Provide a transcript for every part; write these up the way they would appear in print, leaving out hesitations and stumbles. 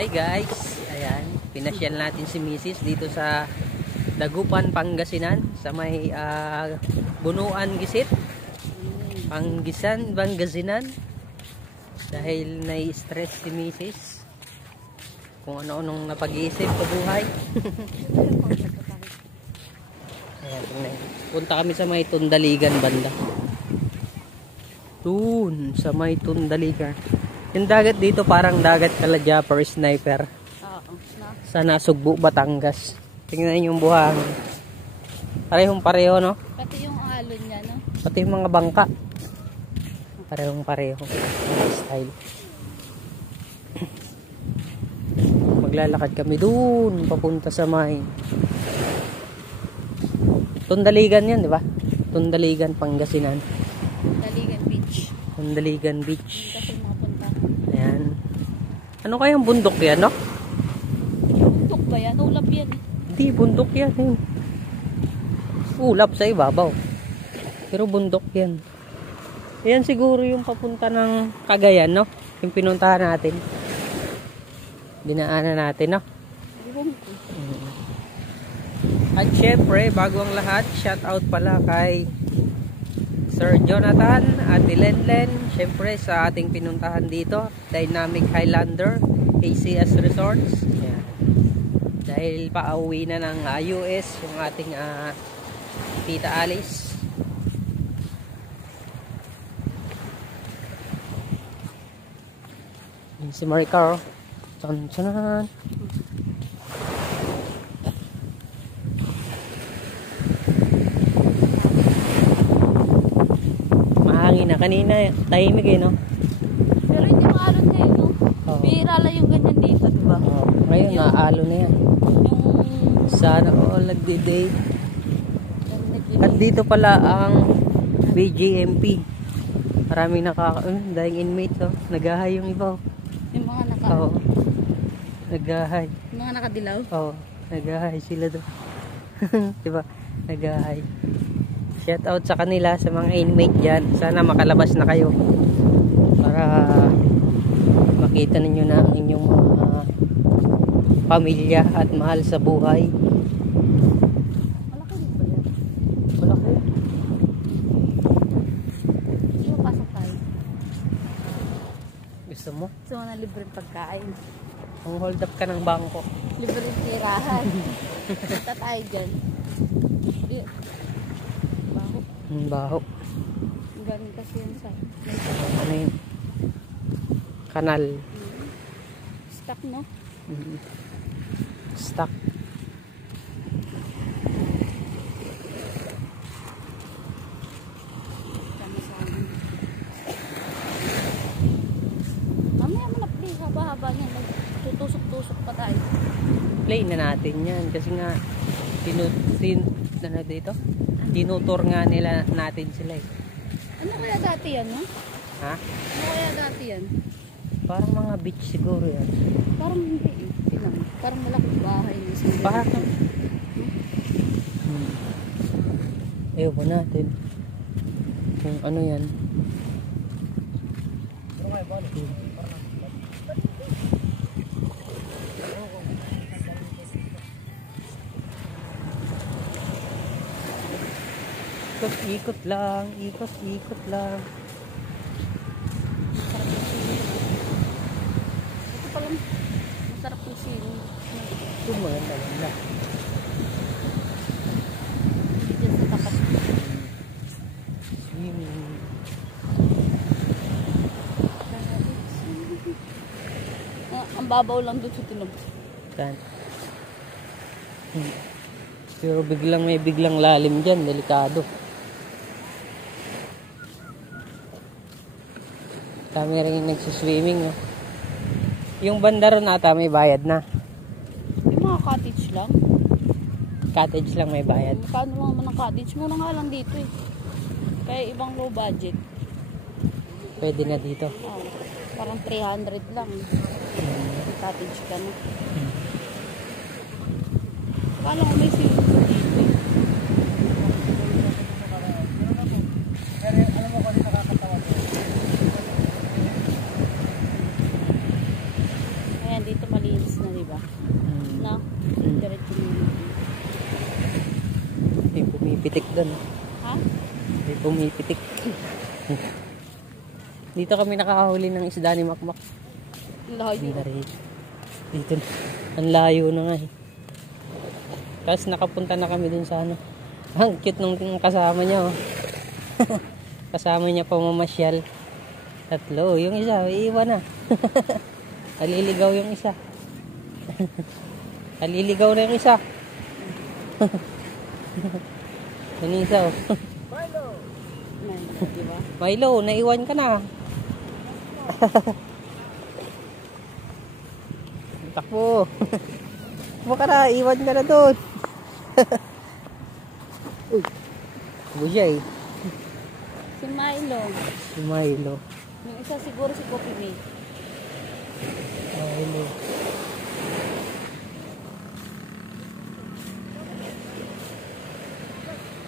Hi guys, ayan, pinasyal natin si Mrs. dito sa Dagupan, Pangasinan, sa may Bunuan Gisit, Pangasinan, dahil nai-stress si Mrs. kung ano-anong napag-iisip sa buhay. Ayan, punta kami sa may Tundaligan banda. Doon sa may Tundaligan. Yung dagat dito parang dagat Kaladya per sniper. Sa Nasugbu, Batangas. Tingnan yung buhangin. Parehong pareho, no? Pati yung alon niya, no? Pati yung mga bangka. Parehong pareho. Style. Maglalakad kami doon papunta sa may Tundaligan yan, di ba? Tundaligan, Pangasinan. Tundaligan Beach. Tundaligan Beach. Kasi makapunta. Ayan. Ano kayang bundok yan, no? Bundok ba yan? Ulap yan. Hindi, bundok yan. Eh. Ulap sa ibabaw. Pero bundok yan. Ayan siguro yung papunta ng Cagayan, no? Yung pinuntahan natin. Dinaanan natin, no? At syempre, bago ang lahat, shout out pala kay Sir Jonathan at Lenlen, syempre sa ating pinuntahan dito, Dynamic Highlander ACS Resorts. Yan. Dahil pauwi na ng US yung ating Tita Alice. Yan si Maricar. Tsan-tsan. Na kanina tahimik eh, no? Pero hindi maalon na yun, no? Oh. Bihira lang yung ganyan dito, diba? Oh. Ngayon naalo na yan. Yung Sana all nagdi-day. At dito pala ang BGMP. Maraming dahil inmates, oh. Nagahay yung iba, oh. yung mga Oh. Nagahay. yung mga nakadilaw. Oh, nagahay sila doon. Diba? Nagahay. Shout out sa kanila, sa mga inmate dyan. Sana makalabas na kayo para makita ninyo na ang inyong mga pamilya at mahal sa buhay. Malaki ba yan? Malaki. Hindi mo pasok tayo. Gusto mo? Gusto mo na libreng pagkain. Ang hold up ka ng bangko. Libreng tirahan. Punta tayo dyan. Baho. Ang baho. Galing kasi yun sa Ano yun? Kanal. stock, no? Stuck. Kama sa amin. Mamaya mo na play. Haba-haba niya. Tutusok-tusok pa tayo. Play na natin yan. Kasi nga, tinutur nga nila natin sila eh. Ano kaya dati yan, no? Ha? Ano kaya dati yan? Parang mga beach siguro yan. Parang hindi eh. Ilang. Parang malaking bahay na isang Parang ayaw ba natin kung ano yan. Ikot lang, ikot lang. Ito palang masarap yung sino. Ito maganda lang. Diyan sa tapat. Swimming. Ang babaw lang doon sa tinog. Kan. Pero may biglang lalim dyan, delikado. Kami rin nagsuswimming, no? Yung banda ron ata may bayad na. Yung mga cottage lang. Cottage lang may bayad. Magkano naman ang cottage? Muna nga lang dito eh. Kaya ibang low budget. Pwede na dito. Oh, parang 300 lang. Cottage ka na. Kala ko may swimming pool dito eh. Alam mo kung ano nakakatawa ko? Ayan, dito malinis. pumipitik doon. Ha? May pumipitik. Dito kami nakahuli ng isda ni Makmak. Layo. Dito. Ang layo na nga eh. Tapos nakapunta na kami dun sa ano. Ang cute nung kasama niya oh. Kasama niya pa mamasyal. Tatlo. Yung isa, iiwan na. Aliligaw yung isa. Aliligaw na yung isa. Ano yung isa oh. Diba? Milo, naiwan ka na. Takbo. Takbo ka na, iwan ka na doon. Uy, buya eh. Si Milo. Si Milo. Yung isa siguro si Coffee May. Milo.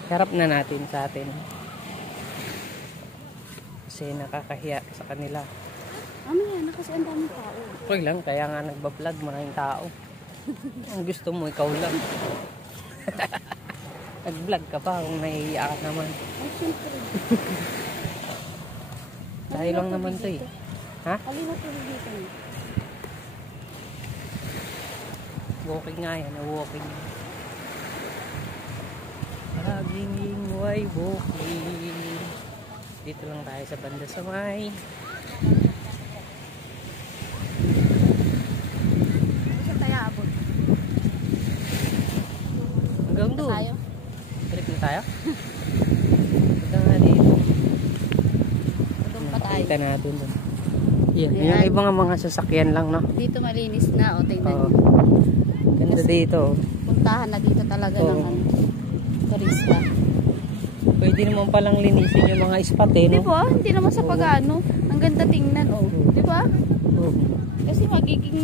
Harap na natin sa atin. Kasi nakakahiya sa kanila. Yan, kasi ang daming tao. Okay lang, kaya nga nagbablog, maraming tao. Ang gusto mo, ikaw lang. Nag-vlog ka pa kung naiiyak ka naman. Ay, siyempre. Dahil lang naman to eh. Ha? Halina tuloy dito. Walking nga yan, walking. Laging ingway walking. Dito lang tayo sa banda sa may. Saan tayo abot? Hanggang doon. Tayo? Balik na tayo? Punta nga dito. Doon pa tayo. Kita natin doon. Yan. Ayan. Yung ibang mga sasakyan lang, no? Dito malinis na. O, tingnan Oo. nyo. Ganda dito. Puntahan na dito talaga Oo. ng turista. Pwede naman palang linisin yung mga spot eh, Di no? ba? Hindi naman sa pag-ano. Ang ganda tingnan, oh. Di ba? Oo. Kasi magiging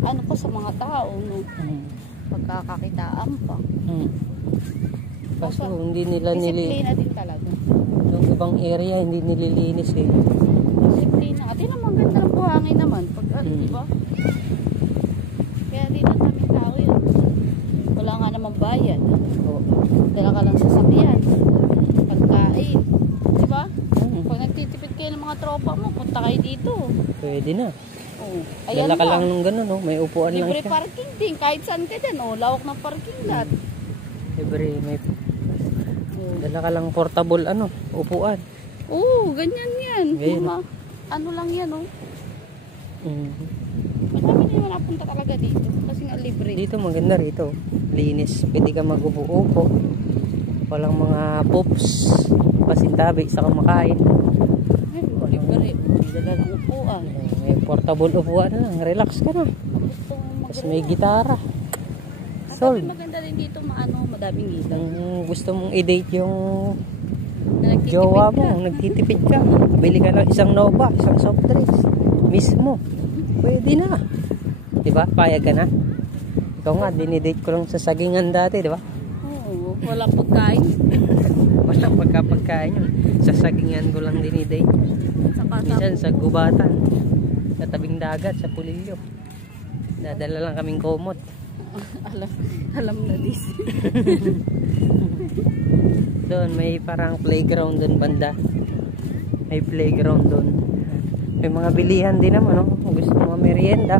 ano pa sa mga tao, no? Mm. Pagkakakitaan pa. Mm. Kaso hindi nila Disiplina din talaga. yung ibang area hindi nililinis eh. Disiplina. At yun naman, ganda ng buhangin naman. Pag ano, di ba? Kaya dito namin tao yun. Wala nga naman bayad. Oo. Dala ka lang sasakyan. Pagkain. Di ba? Mm. Pag nagtitipid kayo ng mga tropa mo, punta kayo dito. Pwede na. Oh, ayan Dala ka lang lang. nung gano'n, no? May upuan lang Libre siya. parking din. Kahit saan ka dyan. Oh, lawak ng parking lot. Libre, may Oh. dala ka lang portable ano, upuan. Oo, ganyan yan. Ganyan. Ano lang yan, oh. Mm. Marami na naman napunta talaga dito. Kasi nga libre. Dito maganda rito. Linis. Pwede ka mag-upo-upo. Walang mga poops. Pasintabi sa kumakain. Ay, libre. Hindi talagang upuan. May portable upuan lang. Relax ka na. Gusto mo Tapos may mag-relax. gitara. At Sold. maganda din dito, madaming ilaw. Gusto mong i-date yung Na nagtitipid jowa ka. mo, nagtitipid ka. Bili ka ng isang Nova, isang soft drinks. Mismo. Pwede na. Diba? Payag ka na. Ikaw nga, dinidate ko lang sa sagingan dati, diba? Oo, walang pagkain. Walang pagkapagkain yun. Sa sagingan ko lang dinidate. Saka Minsan sa gubatan. Sa tabing dagat, sa Pulilyo. Dadala lang kaming komot. alam na this. Doon, may parang playground doon banda. May playground doon. May mga bilihan din naman, no? Kung gusto mo merienda.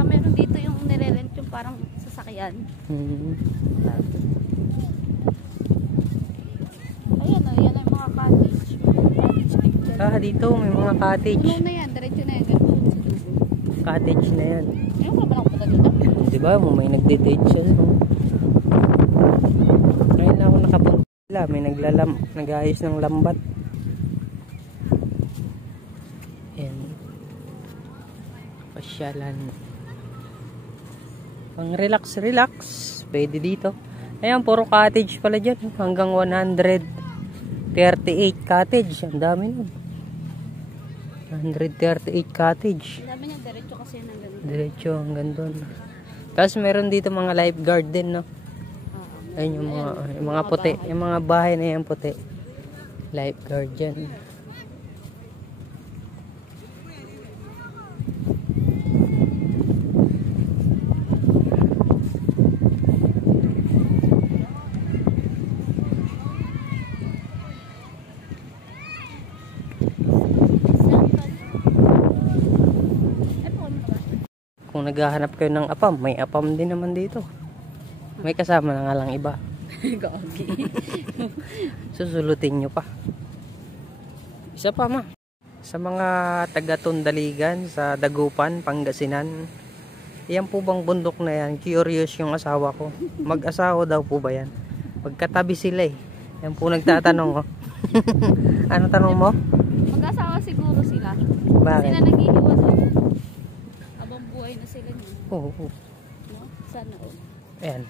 Meron dito yung nire-rent yung parang sasakyan. Hmm. Ayan, ayan ang mga cottage. Cottage picture. Dito may mga cottage. Ano na yan, diretso na yan. Ganito sa dulo. Cottage na yan. Ayun ko naman ako punta dito. Diba, may nagde-date siya. No? Ngayon lang ako nakapunta. May nag-ayos ng lambat. Ayan. Pasyalan. Pang relax. Pwede dito. Ayan, puro cottage pala dyan. Hanggang 138 cottage. Ang dami nun. 138 cottage. Ang dami niya, diretso kasi ng ganito. Diretso hanggang doon. Tapos meron dito mga lifeguard din, no? Ayun yung mga puti. bahay. Yung mga bahay na yan puti. Lifeguard dyan. naghahanap kayo ng apam, may apam din naman dito. May kasama na nga lang iba. Gagi. Susulutin nyo pa. Isa pa ma. Sa mga taga-Tundaligan sa Dagupan, Pangasinan, yan po bang bundok na yan? Curious yung asawa ko. Mag-asawa daw po ba yan? Magkatabi sila eh. Yan po nagtatanong ko. Ano tanong mo? Mag-asawa siguro sila. Bakit? Sila naghihiwalay. Habang buhay na sila niya. Oo. No? Sana all. Ayan.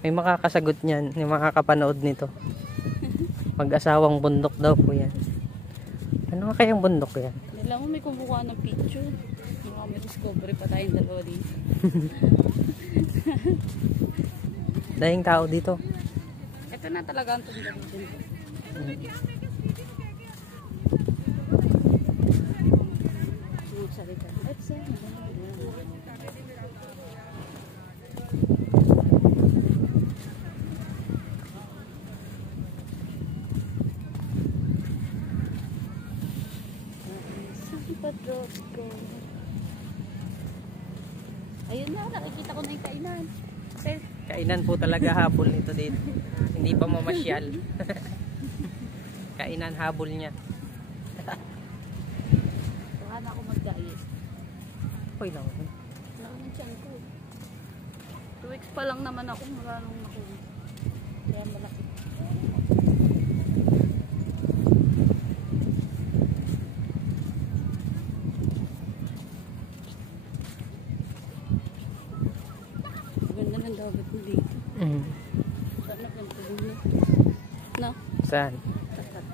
May makakasagot niyan. May makakapanood nito. Mag-asawang bundok daw po yan. Ano nga kayang bundok yan? Alam mo, may kumukuha ng picture. May discovery pa tayong dalawa dito. Dahing tao dito. Ito na talaga ang Tundaligan. Salita. Let's say. Ayun na, nakikita ko na yung kainan. Sir. Kainan po talaga habol nito dito. Hindi pa mamasyal. Kainan habol niya. Baka na ako mag-diet. Okay lang. Laki ng tiyan ko. 2 weeks pa lang naman ako. Maraming ako. Kaya malaki. Ganda ng dagat mo dito. Sana ganito din. No? Saan? Tatat.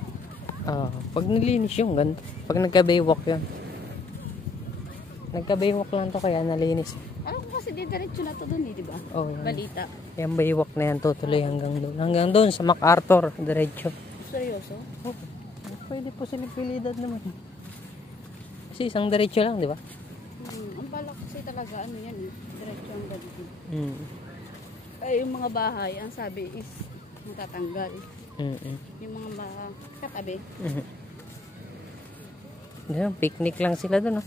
Pag nilinis yung ganito. Pag nagka-baywalk yan. Nagka-baywalk lang to kaya nalinis. Alam ko kasi diretso na to dun eh, di ba? Oh, yan. Balita. Yung baywalk na yan tutuloy hanggang doon. Hanggang doon sa MacArthur. Diretso. Seryoso? Oh, pwede po silang pilidad naman. Kasi isang diretso lang, di ba? Ang balak kasi talaga ano yan eh. Diretso ang ganito. Ay, yung mga bahay, ang sabi is matatanggal. Yung mga katabi. Picnic lang sila doon. Oh.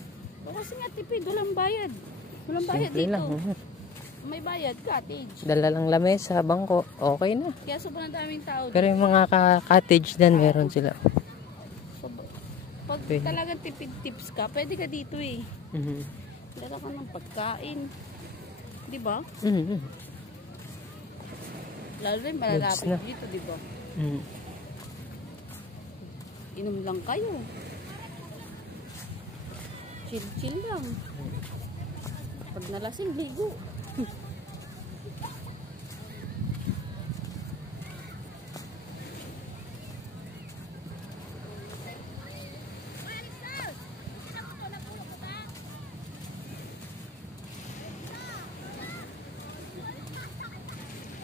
O kasi nga tipid, walang bayad. Walang bayad Simple dito. lang. May bayad, cottage. Dala lang lamesa, bangko. Okay na. Kaya sobrang daming tao. Pero yung mga cottage din, meron sila. So, pag Pwede. talagang tipid tips ka, pwede ka dito eh. Dala ka ng pagkain. Di ba? Lalo rin malalapit na. dito, di ba? Inom lang kayo. Chill-chill lang. Pag nalasing, ligo.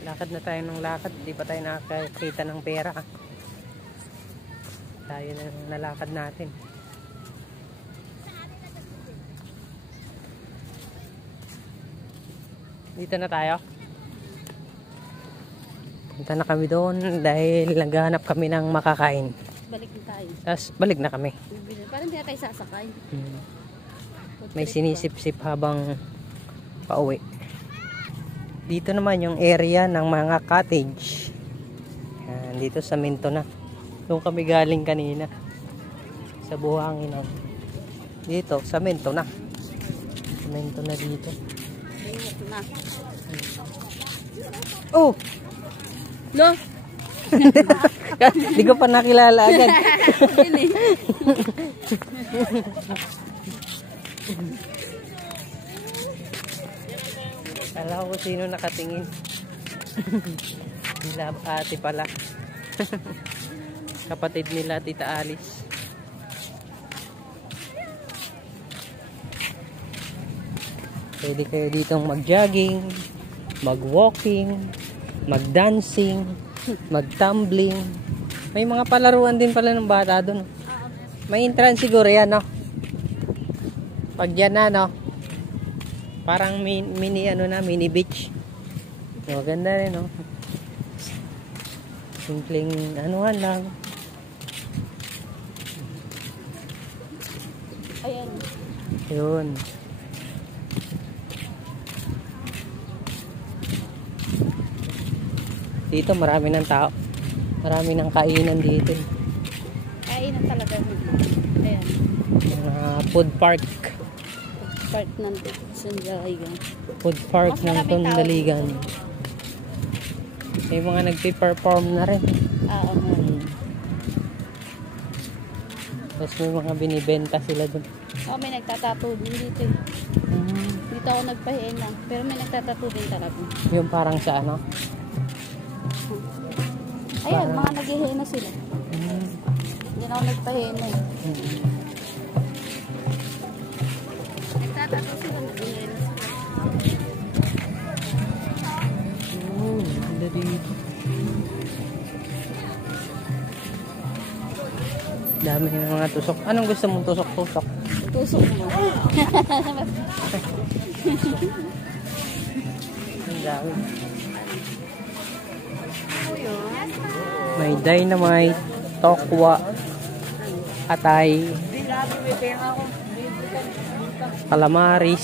Lakad na tayo ng lakad. Hindi pa tayo nakakita ng pera. Tayo na nalakad natin. Dito na tayo. Punta na kami doon dahil naghahanap kami ng makakain. Balik na tayo. Tapos balik na kami. Parang hindi na tayo sasakay. May sinisip-sip habang pauwi. Dito naman yung area ng mga cottage. Yan, dito sa Minto na. Doon kami galing kanina. Sa Buhanginan. Dito, sa Minto na. Sa Minto na dito. Na. Oh! Lo! Hindi ko pa nakilala agad. Kala ko sino nakatingin. Nila ate pala. Kapatid nila Tita Alice. Pwede kayo ditong mag-jogging, mag-walking, mag-dancing, mag-tumbling. May mga palaruan din pala ng bata doon. May entrance siguro yan, no? Pag yan na, no? Parang mini ano na, mini beach. Maganda rin, no? Simpleng anuhan lang. Ayan. Yun. Dito marami ng tao. Marami ng kainan dito. Kainan talaga. Ayan. Food park. Park ng Sandaligan. Food park ng Sandaligan. May mga nagpe-perform na rin. Oo. Tapos may mga binibenta sila dun. Oh, may nagtatato din dito. Dito ako nagpahina. Pero may nagtatato din talaga. Yung parang sa ano? Ayan, mga naghihina sila. Hindi na ako nagpahina eh. Nagtatato sila, naghihina sila. Ganda dito. Dami ng mga tusok. Anong gusto mong tusok-tusok? Tusok mo. Ang dami. May dynamite, tokwa, atay, calamaris.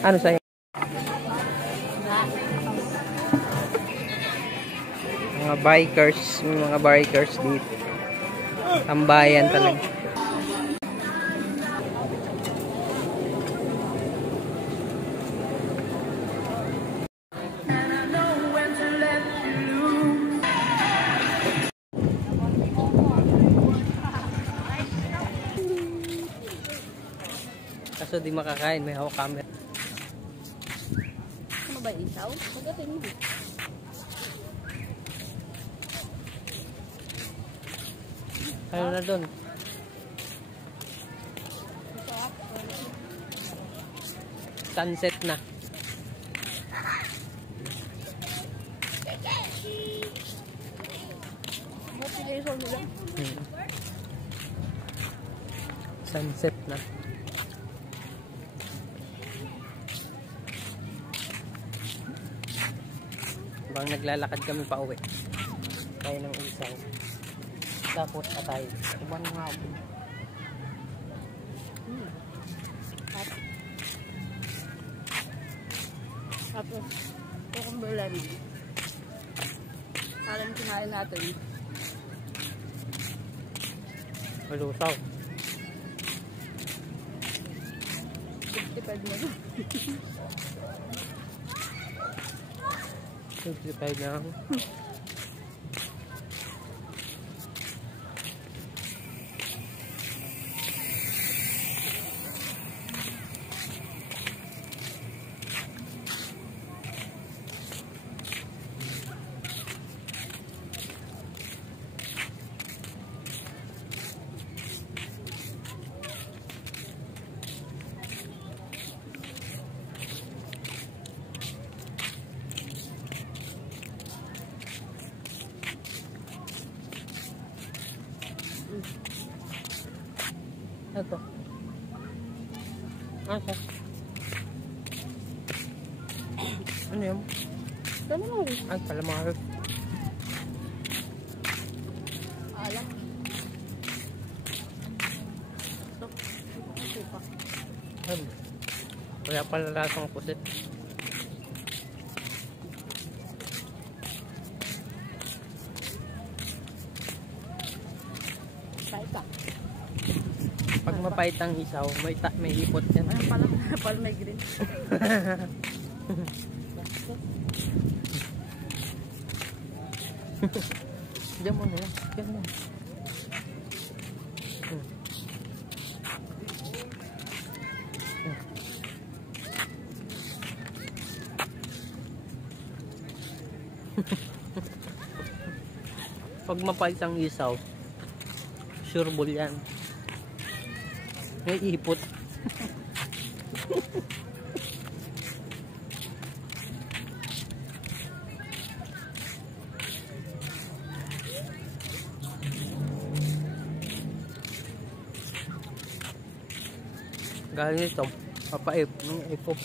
Ano sa'yo? Mga bikers, may mga bikers dito. Tambayan talaga. Kaso di makakain, may hawak camera. Ano ba isaw? Pagdating mo. Ano na doon? Sunset na. Sunset na. Bang naglalakad kami pa uwi. Kaya ng isaw. Tapos atay. Ibang nga ako. Tapos, cucumber lemon. Parang kinain natin. Malusaw. 55 na doon. 55 na ako. Ito. Asa? Ano yun? Calamari. Ay, calamari. Alam. Ay, wala pala lasang pusit. Paita. Pag mapait ang isaw, may ipot yan. Ano pala may green. Diyan mo na yan. Diyan mo. Pag mapait ang isaw, sure ball yan. May ipot. Galing ito, papaip, may ipot.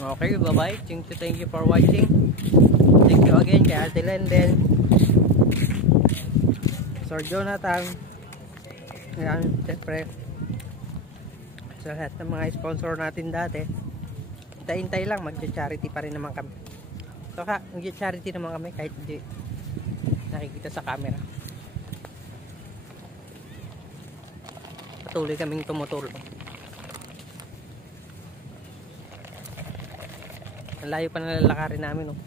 Okay, bye-bye. Thank you for watching. Thank you again kay Ate Lenden, Sir Jonathan. Ayan, siyempre sa lahat ng mga sponsor natin dati. Hintay-hintay lang, mag-charity pa rin naman kami. So mag-charity naman kami kahit hindi nakikita sa camera. Patuloy kaming tumutulong. Ang layo pa na lalakarin namin, oh.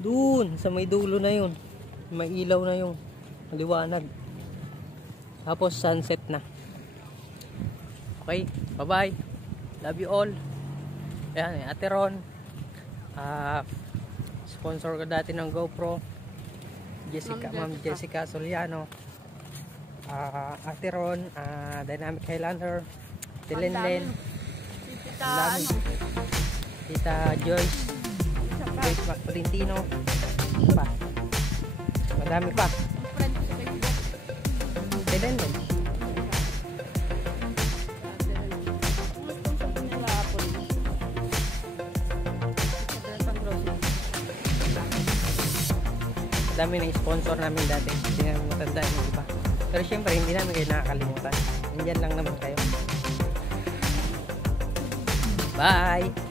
Doon sa may dulo na yun, may ilaw na yung maliwanag. Tapos sunset na. Okay, bye bye. Love you all. Ayan, Ate Ron, sponsor ko dati ng GoPro. Ma'am Jessica Soliano, Ate Ron, Dynamic Highlander, Tilenlen, Tita Joyce, Joyce Macpolintino, pa. Madami pa. Tilenlen. Dami ng sponsor namin dati. Hindi namin matandaan yung iba. Pero syempre hindi namin kayo nakakalimutan. Nandiyan lang naman kayo. Bye!